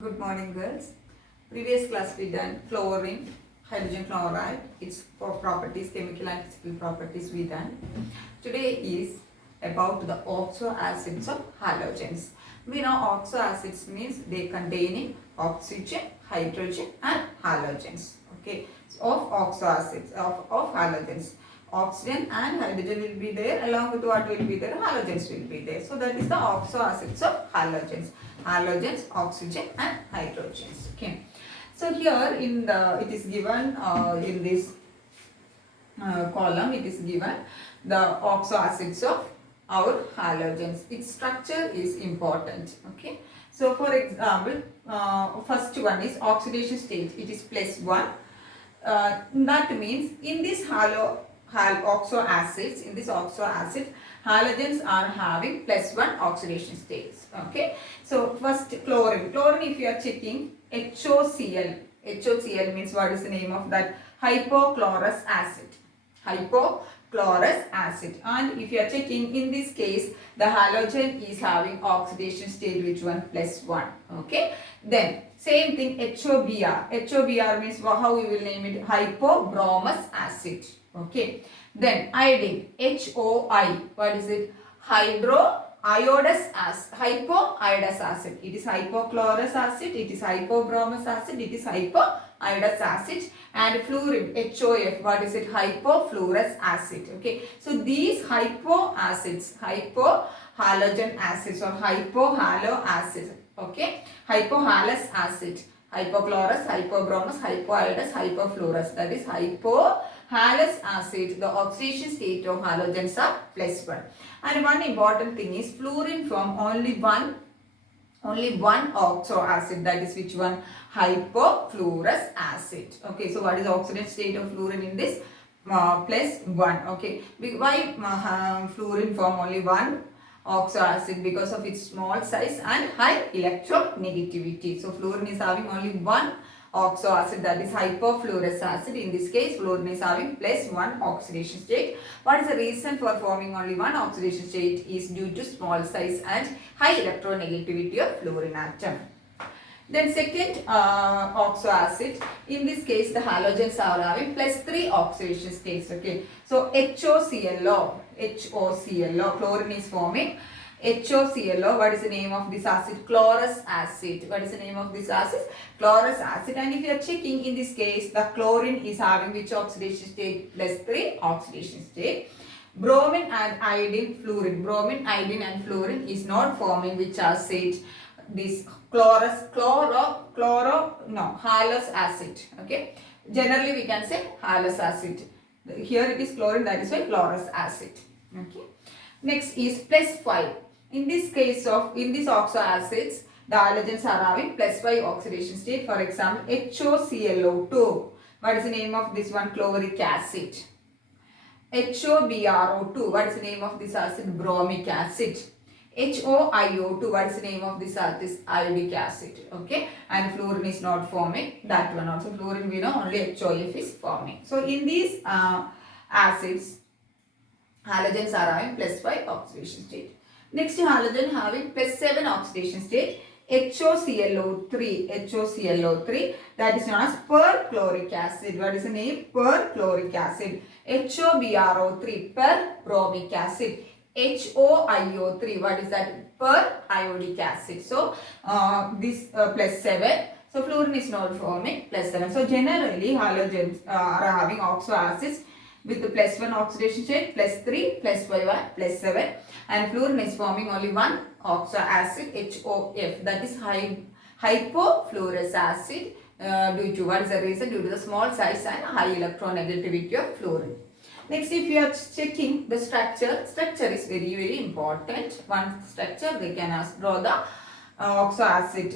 Good morning, girls. Previous class we done fluorine, hydrogen fluoride, its properties, chemical and physical properties we done. Today is about the oxo acids of halogens. We know oxo acids means they containing oxygen, hydrogen and halogens. Okay, so of oxo acids, of halogens. Oxygen and hydrogen will be there, along with what will be there, halogens will be there. So that is the oxo acids of halogens. Halogens, oxygen and hydrogens. Okay. So here in the, it is given in this column, it is given the oxo acids of our halogens. Its structure is important. Okay. So for example, first one is oxidation state. It is +1. That means in this oxo acids, in this oxo acid, halogens are having +1 oxidation states. Okay. So first chlorine. Chlorine, if you are checking HOCl. HOCl means what is the name of that? Hypochlorous acid. Hypochlorous acid. And if you are checking in this case, the halogen is having oxidation state which one? +1. Okay. Then same thing HOBr. HOBr means how we will name it? Hypobromous acid. Okay. Then iodine. HOI. What is it? Hydroiodous acid. Hypoiodous acid. It is hypochlorous acid. It is hypobromous acid. It is hypoiodous acid. And fluorine. HOF. What is it? Hypofluorous acid. Okay. So these hypo acids, hypohalogen acids or hypohalo acids. Okay. Hypohalous acid. Hypochlorous, hypobromous, hypoiodous, hypofluorous. That is hypohalous acid. The oxidation state of halogens are +1. And one important thing is fluorine form only one oxo acid. That is which one? Hypofluorous acid. Okay. So what is the oxidation state of fluorine in this? +1. Okay. Why fluorine form only one oxo acid? Because of its small size and high electronegativity. So fluorine is having only one oxo acid, that is hypofluorous acid. In this case, fluorine is having +1 oxidation state. What is the reason for forming only one oxidation state? Is due to small size and high electronegativity of fluorine atom. Then second oxo acid, in this case the halogens are having +3 oxidation states. Okay. So HOClO, chlorine is forming HOClO. What is the name of this acid? Chlorous acid. What is the name of this acid? Chlorous acid. And if you are checking in this case, the chlorine is having which oxidation state? +3 oxidation state. Bromine and iodine, fluorine. Bromine, iodine and fluorine is not forming which acid? This halous acid. Okay. Generally we can say halous acid. Here it is chlorine, that is why chlorous acid. Okay. Next is +5. In this case in this oxo acids, the halogens are having +5 oxidation state. For example, HOClO2. What is the name of this one? Chloric acid. HOBrO2. What is the name of this acid? Bromic acid. HOIO2. What is the name of this acid? Iodic acid. Okay. And fluorine is not forming. That one also. Fluorine we know only HOF is forming. So in these acids, halogens are having +5 oxidation state. Next halogen having +7 oxidation state. HOClO3. That is known as perchloric acid. What is the name? Perchloric acid. HOBrO3. Perbromic acid. HOIO3. What is that? Periodic acid. So this +7. So fluorine is not forming +7. So generally halogens are having oxo acids with the +1 oxidation state, +3, +5 and +7. And fluorine is forming only one oxo acid, HOF. That is hypofluorous acid. Due to what is the reason? Due to the small size and high electronegativity of fluorine. Next, if you are checking the structure is very, very important. One structure they can ask, draw the oxo acid.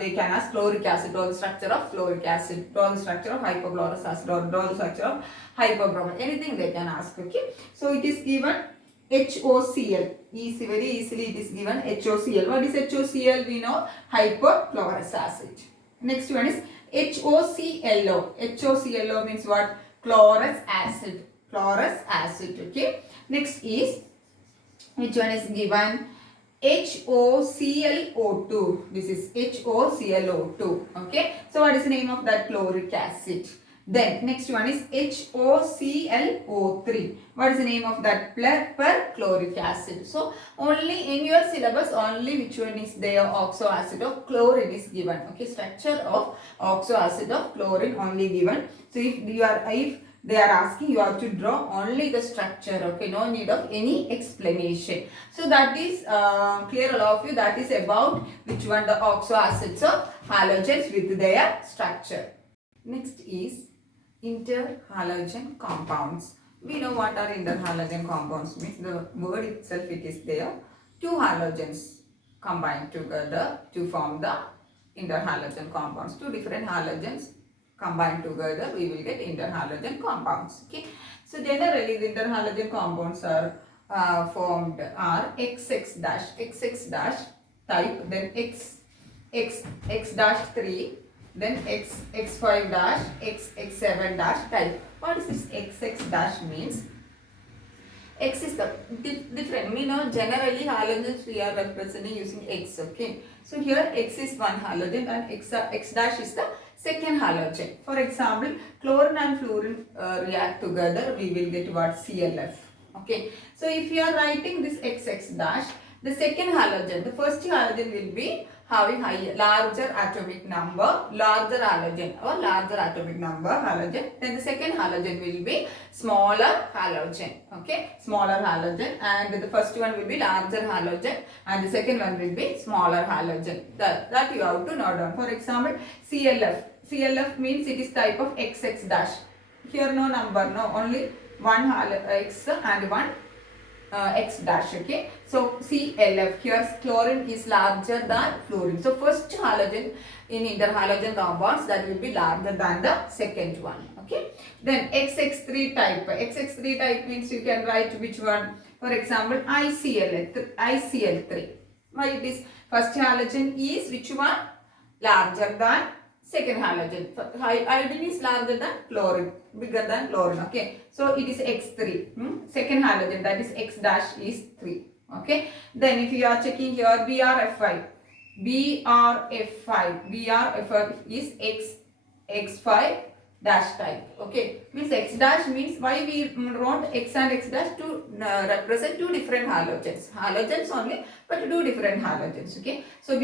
They can ask chloric acid, draw the structure of chloric acid, draw the structure of hypochlorous acid, or draw the structure of hypobromous. Anything they can ask. Okay. So it is given HOCl. Very easily it is given HOCl. What is HOCl? We know hypochlorous acid. Next one is HOClO. HOClO means what? Chlorous acid. Okay. Next is, which one is given? HOClO2. This is HOClO2. Okay. So what is the name of that chloric acid? Then next one is HOClO3. What is the name of that perchloric acid? So only in your syllabus, only which one is there, oxo acid of chlorine is given. Okay, structure of oxo acid of chlorine only given. So if they are asking, you have to draw only the structure. Okay, no need of any explanation. So that is clear, all of you. That is about which one, the oxo acids of halogens with their structure. Next is interhalogen compounds. We know what are interhalogen compounds means. The word itself, it is there. Two halogens combined together to form the interhalogen compounds. Two different halogens combined together, we will get interhalogen compounds. Okay. So generally the interhalogen compounds are formed are XX dash type, then X dash 3, then X5 dash, X7 dash type. What is this XX dash means? X is the different. We know generally halogens we are representing using X. Okay. So here X is one halogen and X dash is the second halogen. For example, chlorine and fluorine react together. We will get what? ClF. Okay. So if you are writing this XX dash, the second halogen, the first halogen will be having larger atomic number, larger halogen or larger atomic number halogen. Then the second halogen will be smaller halogen. Okay, smaller halogen, and the first one will be larger halogen and the second one will be smaller halogen. That you have to note down. For example, ClF. ClF means it is type of XX dash. Here no number, no, only one X and one X dash. Okay, so ClF, here chlorine is larger than fluorine. So first halogen in interhalogen compounds, that will be larger than the second one. Okay, then XX3 type. XX3 type means you can write which one. For example, ICl3. Why it is? First halogen is which one? Larger than second halogen. Iodine is larger than chlorine, bigger than chlorine. Okay, so it is X3. Second halogen, that is X dash is 3. Okay, then if you are checking here, BRF5 is X5 dash type. Okay, means X dash means, why we wrote X and X dash to represent two different halogens. Halogens only, but two different halogens. Okay, so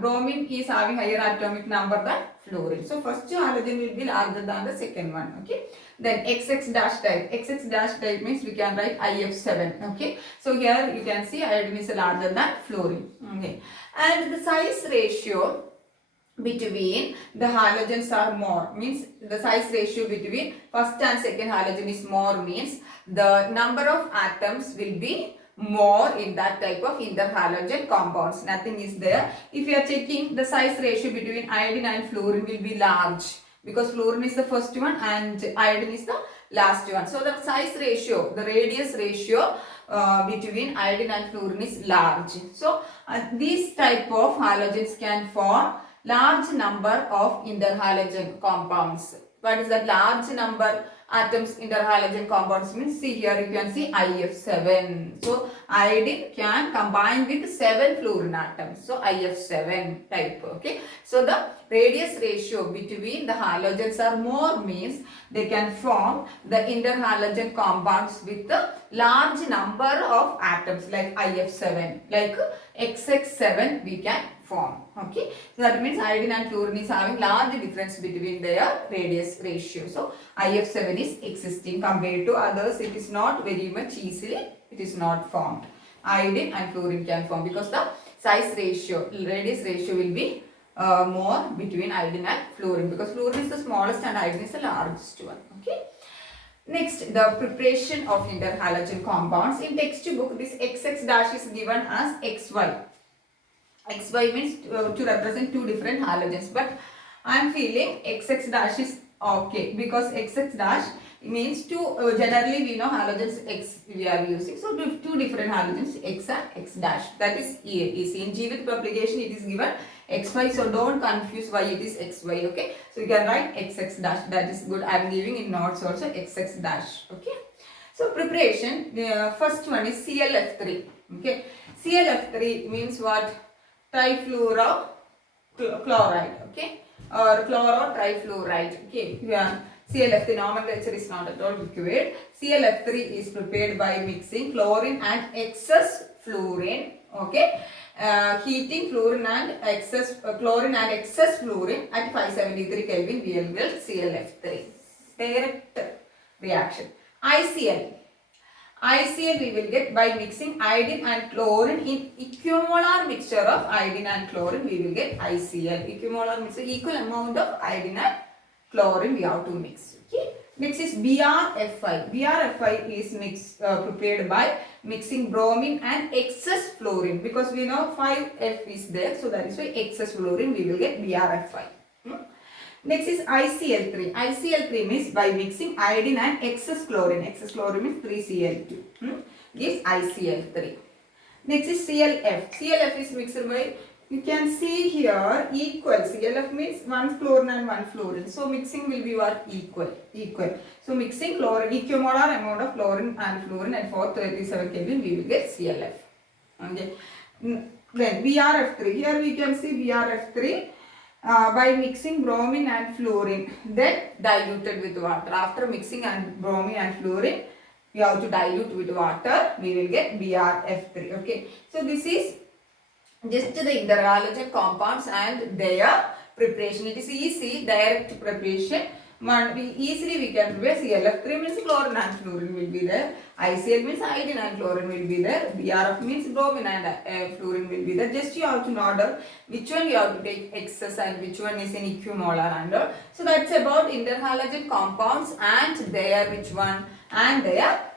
bromine is having higher atomic number than fluorine. So first halogen will be larger than the second one. Okay, then XX dash type. XX dash type means we can write IF7. Okay, so here you can see iodine is larger than fluorine. Okay, and the size ratio between the halogens are more, means the size ratio between first and second halogen is more, means the number of atoms will be more in that type of interhalogen compounds. Nothing is there. If you are checking, the size ratio between iodine and fluorine will be large, because fluorine is the first one and iodine is the last one. So the size ratio, the radius ratio between iodine and fluorine is large. So these type of halogens can form large number of interhalogen compounds. What is that large number atoms interhalogen compounds means? See here you can see IF7. So iodine can combine with 7 fluorine atoms. So IF7 type. Okay. So the radius ratio between the halogens are more, means they can form the interhalogen compounds with the large number of atoms like IF7, like XX7 we can form. Okay, so that means iodine and fluorine is having large difference between their radius ratio. So IF7 is existing. Compared to others, it is not very much easily, it is not formed. Iodine and fluorine can form because the size ratio, radius ratio will be more between iodine and fluorine, because fluorine is the smallest and iodine is the largest one. Okay. Next, the preparation of interhalogen compounds. In textbook, this XX dash is given as XY. XY means to represent two different halogens, but I am feeling XX dash is okay, because XX dash means two, generally we know halogens X we are using, so two different halogens X and X dash, that is easy. In GWith publication it is given XY, so don't confuse why it is XY. Okay, so you can write XX dash, that is good. I am giving in notes also XX dash. Okay, so preparation, the first one is ClF3. Okay, ClF3 means what? Trifluorochloride, okay, or chlorotrifluoride, okay. Yeah. ClF, the nomenclature is not at all liquid. ClF3 is prepared by mixing chlorine and excess fluorine, okay. Heating fluorine and excess chlorine and excess fluorine at 573 Kelvin, we will get ClF3. Direct reaction. ICl we will get by mixing iodine and chlorine in equimolar mixture of iodine and chlorine, we will get ICl. Equimolar mixture, equal amount of iodine and chlorine we have to mix. Okay. Next is BrFi. BrFi is prepared by mixing bromine and excess fluorine, because we know 5F is there, so that is why excess fluorine we will get BrFi. Next is ICl3. ICl3 means by mixing iodine and excess chlorine. Excess chlorine means 3Cl2. Gives ICl3. Next is ClF. ClF is mixed by, you can see here, equal. ClF means one fluorine and one fluorine. So mixing will be what? Equal. So mixing chlorine, equimolar amount of chlorine and fluorine at 437 Kelvin, we will get ClF. Okay. Then BrF3. Here we can see BrF3. By mixing bromine and fluorine, then diluted with water. After mixing and bromine and fluorine, we have to dilute with water, we will get BrF3. Okay. So this is just the interhalogen compounds and their preparation. It is easy, direct preparation. Easily we can prepare. ClF3 means chlorine and fluorine will be there. ICl means iodine and chlorine will be there. BrF means bromine and fluorine will be there. Just you have to know which one you have to take excess and which one is in equimolar and all. So that's about interhalogen compounds and their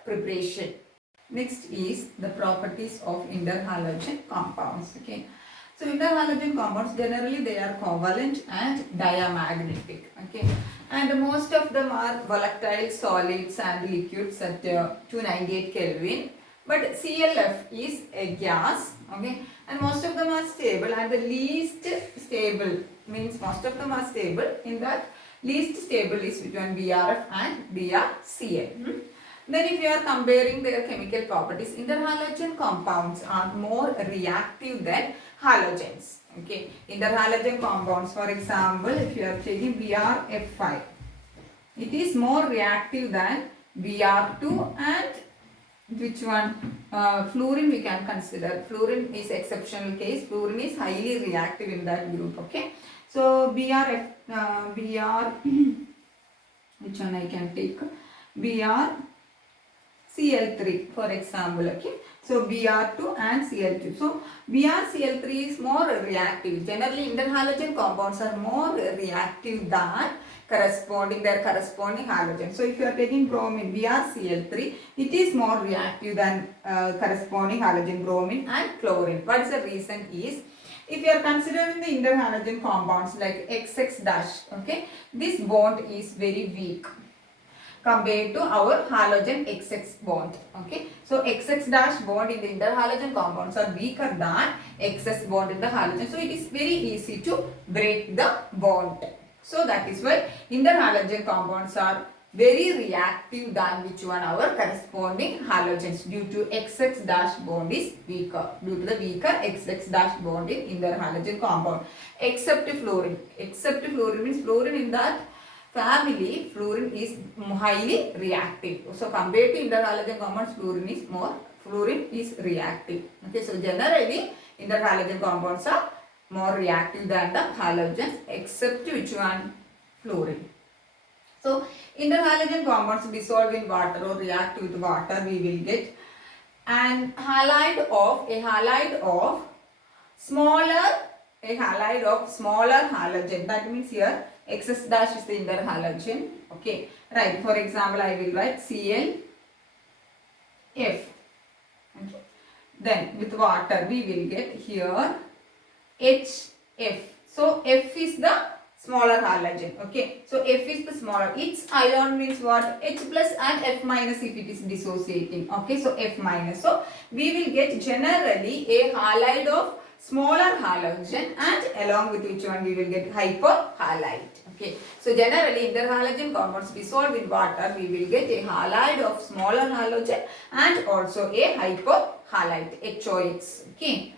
preparation. Next is the properties of interhalogen compounds. Okay. So interhalogen compounds, generally they are covalent and diamagnetic. Okay. And most of them are volatile solids and liquids at 298 Kelvin. But ClF is a gas. Okay. And most of them are stable, and the least stable means most of them are stable. In that, least stable is between BrF and BrCl. Then if you are comparing their chemical properties, interhalogen compounds are more reactive than halogens. Okay. Interhalogen compounds, for example, if you are taking BrF5, it is more reactive than Br2 and which one? Fluorine we can consider. Fluorine is exceptional case. Fluorine is highly reactive in that group. Okay. So which one I can take? BrCl3 for example. Okay. So Br2 and Cl2. So BrCl3 is more reactive. Generally interhalogen compounds are more reactive than their corresponding halogen. So if you are taking bromine, BrCl3, it is more reactive than corresponding halogen bromine and chlorine. What is the reason is, if you are considering the interhalogen compounds like XX dash, okay, this bond is very weak compared to our halogen XX bond. Okay, so XX dash bond in the interhalogen compounds are weaker than XX bond in the halogen. So it is very easy to break the bond. So that is why interhalogen compounds are very reactive than which one our corresponding halogens, due to XX dash bond is weaker, due to the weaker XX dash bond in interhalogen compound. Except fluorine. Except fluorine means fluorine in that family, fluorine is highly reactive. So compared to interhalogen compounds, fluorine is reactive. Okay, so generally interhalogen compounds are more reactive than the halogens, except which one? Fluorine. So interhalogen compounds dissolve in water or react with water, we will get an halide of smaller halogen. That means here XX dash is the interhalogen. Okay, right. For example, I will write ClF. Okay. Then with water we will get here HF. So F is the smaller halogen. Okay. So F is the smaller. Its ion means what? H plus and F minus if it is dissociating. Okay. So F minus. So we will get generally a halide of smaller halogen, and along with which one we will get hyperhalide. Okay. So generally interhalogen compounds dissolve in water, we will get a halide of smaller halogen and also a hyperhalide. halide, HOX. Okay.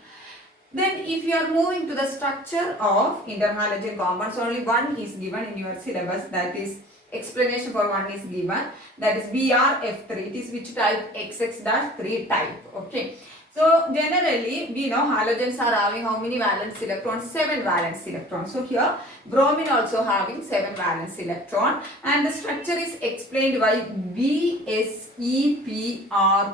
Then if you are moving to the structure of interhalogen compounds, only one is given in your syllabus, that is explanation for one is given, that is BrF3. It is which type? XX-3 type. Okay. So generally we know halogens are having how many valence electrons? 7 valence electrons. So here bromine also having 7 valence electron, and the structure is explained by VSEPR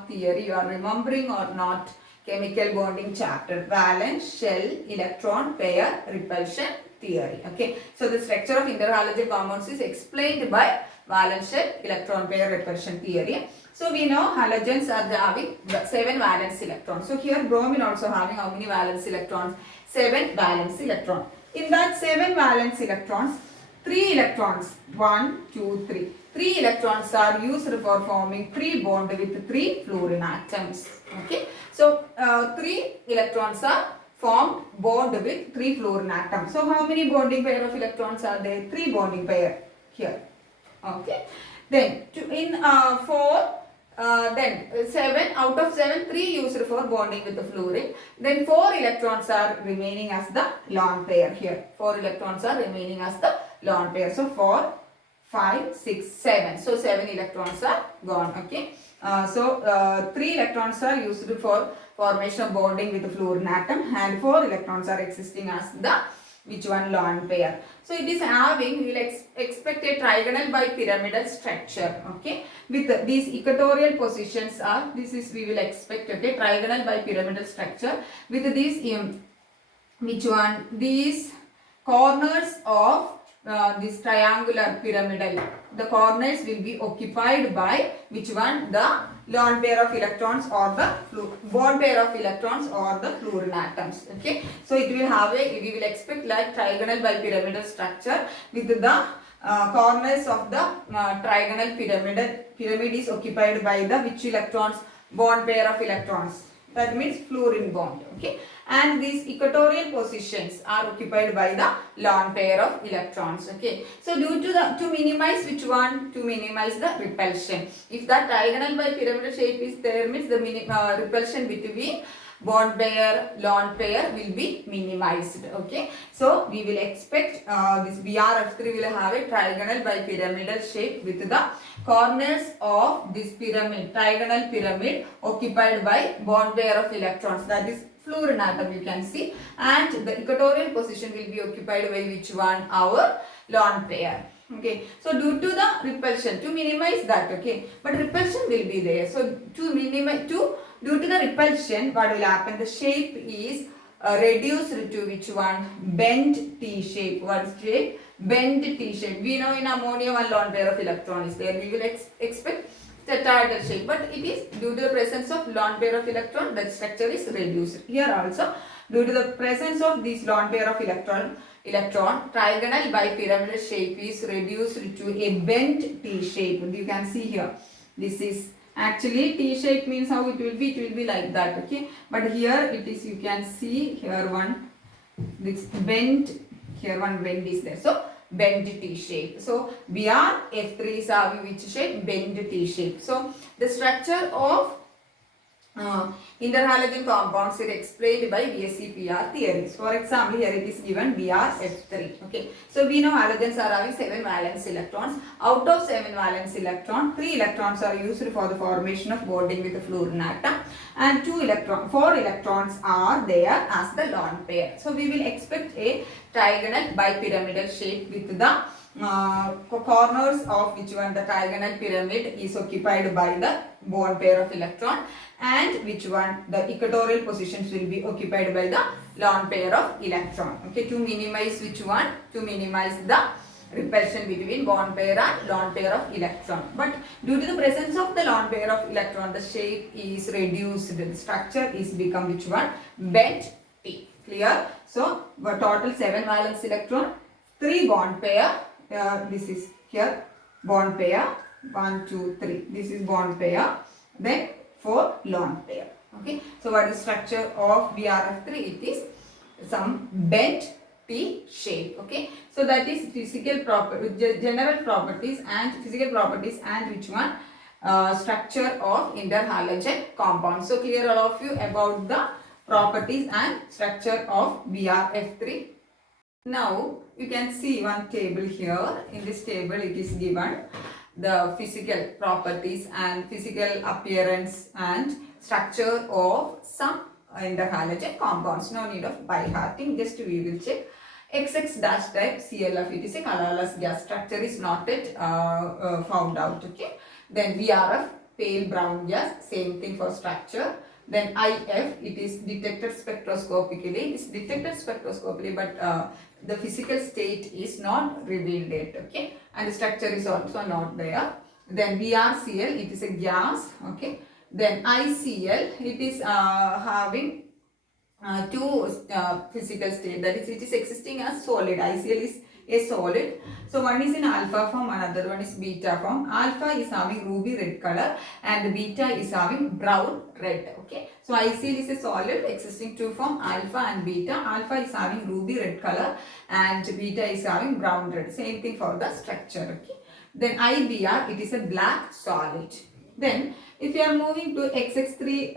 theory. You are remembering or not? Chemical bonding chapter, valence, shell, electron pair, repulsion theory. Okay, so the structure of interhalogen compounds is explained by valence, shell, electron pair, repulsion theory. So we know halogens are having 7 valence electrons. So here bromine also having how many valence electrons? 7 valence electrons. In that 7 valence electrons, 3 electrons, 1, 2, 3. 3 electrons are used for forming 3 bond with 3 fluorine atoms. Okay, so 3 electrons are formed bond with 3 fluorine atoms. So how many bonding pair of electrons are there? 3 bonding pair here. Okay, then in 7 out of 7, 3 used for bonding with the fluorine. Then 4 electrons are remaining as the lone pair here. 4 electrons are remaining as the lone pair. So 4, 5, 6, 7. So 7 electrons are gone. Okay. 3 electrons are used for formation of bonding with the fluorine atom, and 4 electrons are existing as the which one? Lone pair. So it is having, we will expect a trigonal bipyramidal structure. Okay, with these equatorial positions are, this is we will expect, okay, trigonal bipyramidal structure with these which one? These corners of this triangular pyramidal, the corners will be occupied by which one? The lone pair of electrons or the bond pair of electrons or the fluorine atoms. Okay, so it will have a, we will expect like trigonal bipyramidal structure with the corners of the trigonal pyramid is occupied by the which electrons? Bond pair of electrons. That means fluorine bond. Okay, and these equatorial positions are occupied by the lone pair of electrons. Okay, so due to the, to minimize which one? To minimize the repulsion. If that trigonal bipyramidal shape is there, means the repulsion between bond pair, lone pair will be minimized. Okay, so we will expect this BrF3 will have a trigonal bipyramidal shape with the corners of this pyramid, trigonal pyramid occupied by bond pair of electrons, that is fluorine atom you can see, and the equatorial position will be occupied by which one? Our lone pair. Okay, so due to the repulsion, to minimize that, okay, but repulsion will be there. So to minimize, due to the repulsion, what will happen? The shape is reduced to which one? Bent T shape. What is shape? Bent T shape. We know in ammonia one lone pair of electron is there. We will expect tetrahedral shape, but it is due to the presence of lone pair of electron, that structure is reduced. Here also, due to the presence of this lone pair of electron, trigonal bipyramidal shape is reduced to a bent T shape. You can see here. This is actually T shape means how it will be. It will be like that. Okay, but here it is. You can see here one. This bent. Here one bend is there. So bent T shape. So BrF3 is having which shape? Bent T shape. So the structure of interhalogen compounds is explained by VSEPR theories. For example, here it is given BrF3. Okay, so we know halogens are having 7 valence electrons. Out of 7 valence electrons, 3 electrons are used for the formation of bonding with the fluorine atom, and 4 electrons are there as the lone pair. So we will expect a trigonal bipyramidal shape with the corners of which one? The trigonal pyramid is occupied by the bond pair of electron, and which one? The equatorial positions will be occupied by the lone pair of electron. Okay, to minimize which one? To minimize the repulsion between bond pair and lone pair of electron. But due to the presence of the lone pair of electron, the shape is reduced. The structure is become which one? Bent T. Clear? So total 7 valence electron, 3 bond pair. This is here bond pair, 1, 2, 3. This is bond pair. Then 4 lone pair. Okay, so what is the structure of BrF3? It is some bent T shape. Okay, so that is physical property, general properties and physical properties, and which one? structure of interhalogen compounds. So clear all of you about the properties and structure of BRF3. Now you can see one table here. In this table it is given the physical properties and physical appearance and structure of some interhalogen compounds. No need of by hearting, just we will check. XX dash type CLF, it is a colorless gas. Structure is not yet found out. Okay. Then VRF, pale brown gas, same thing for structure. Then IF, it is detected spectroscopically. It is detected spectroscopically, but the physical state is not revealed yet. Okay, and the structure is also not there. Then VRCL, it is a gas. Okay. Then ICL, it is having two physical state, that is it is existing as solid. ICL is a solid. So one is in alpha form, another one is beta form. Alpha is having ruby red color and beta is having brown red. Okay, so ICL is a solid existing two form, alpha and beta. Alpha is having ruby red color and beta is having brown red. Same thing for the structure. Okay, then IBR, it is a black solid. Then if you are moving to XX3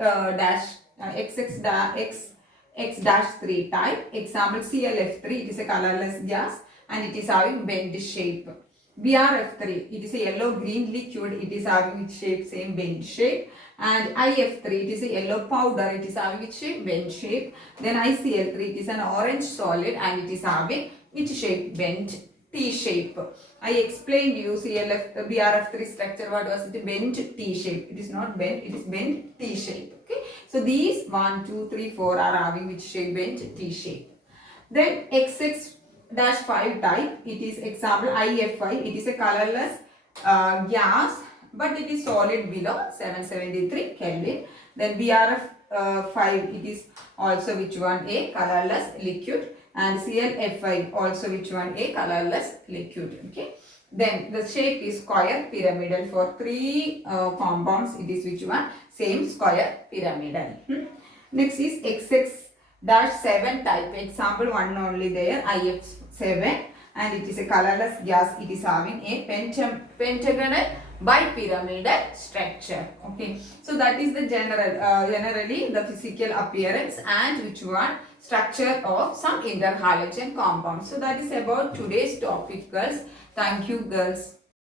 X-3 type, example CLF3, it is a colorless gas and it is having bend shape. BRF3, it is a yellow green liquid, it is having its shape same bend shape. And IF3, it is a yellow powder, it is having its shape bend shape. Then ICL3, it is an orange solid and it is having which shape? Bent T shape. I explained you BRF3 structure, what was it? Bent T shape. It is not bent, it is bent T shape. Okay. So these 1, 2, 3, 4 are having which shape? Bent T shape. Then XX-5 type, it is example IF5, it is a colorless gas but it is solid below 773 Kelvin. Then BRF5, it is also which one? A colorless liquid. And CLF5 also which one? A colorless liquid. Okay. Then the shape is square pyramidal. For three compounds, it is which one? Same square pyramidal. Next is XX-7 type. Example one only there, IF7, and it is a colorless gas. It is having a pentagonal bipyramidal structure. Okay, so that is the generally the physical appearance and which one? Structure of some interhalogen compounds. So that is about today's topic, girls. Thank you, girls.